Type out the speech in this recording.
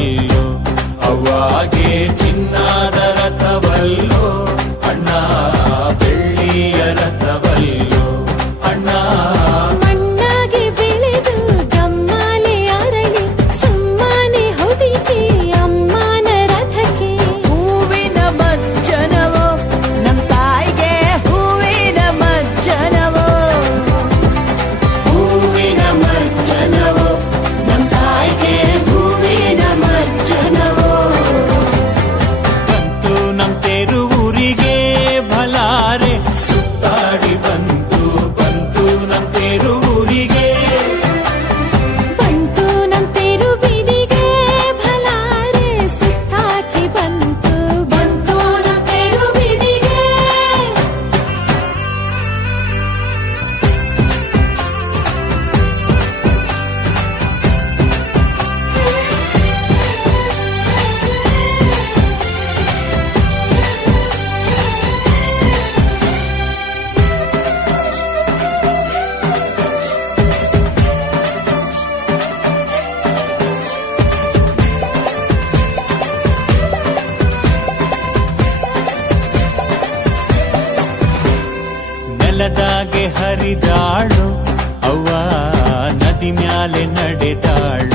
ರಥವಲ್ಲೋ, ಅವ್ವಾಗೆ ಚಿನ್ನದ ರಥವಲ್ಲೋ ಅಣ್ಣ, ಬೆಳ್ಳಿಯ ರಥವಲ್ಲೋ ಅಣ್ಣ. ಮಣ್ಣಾಗೆ ಬೆಳೆದು ಗಮ್ಮಾಲೆ ಅರಳಿ ಸುಮ್ಮನೆ ಹೊದಿಕೆ ಅಮ್ಮನ ರಥಕ್ಕೆ. ಹೂವಿನ ಮಜ್ಜನವೋ ನಮ್ ತಾಯಿಗೆ, ಹೂವಿನ ಮಜ್ಜನವೋ, ಹೂವಿನ ಮಜ್ಜನವೋ ನಮ್ ತಾಯಿಗೆ, ಹೂವಿನ ಮಜ್ಜನವೋ. ಬಂತು ನಮ್ ತೇರು ಊರಿಗೆ ಭಲಾರೆ, ಸುತ್ತಾಡಿ ಬಂತು ಬಂತು ನಮ್ ತೇರು ಊರಿಗೆ. ಬಂತು ನಮ್ ತೇರು ಬೀದಿಗೆ ಭಲಾರೆ, ಸುತ್ತಾಕಿ ಬಂತು ಬಂತು ನಮ್ ತೇರು ಬೀದಿಗೆ. ನೆಲದಾಗೆ ಹರಿದಾಳು ಅವ್ವ, ನದಿ ಮ್ಯಾಲೆ ನಡೆದಾಳು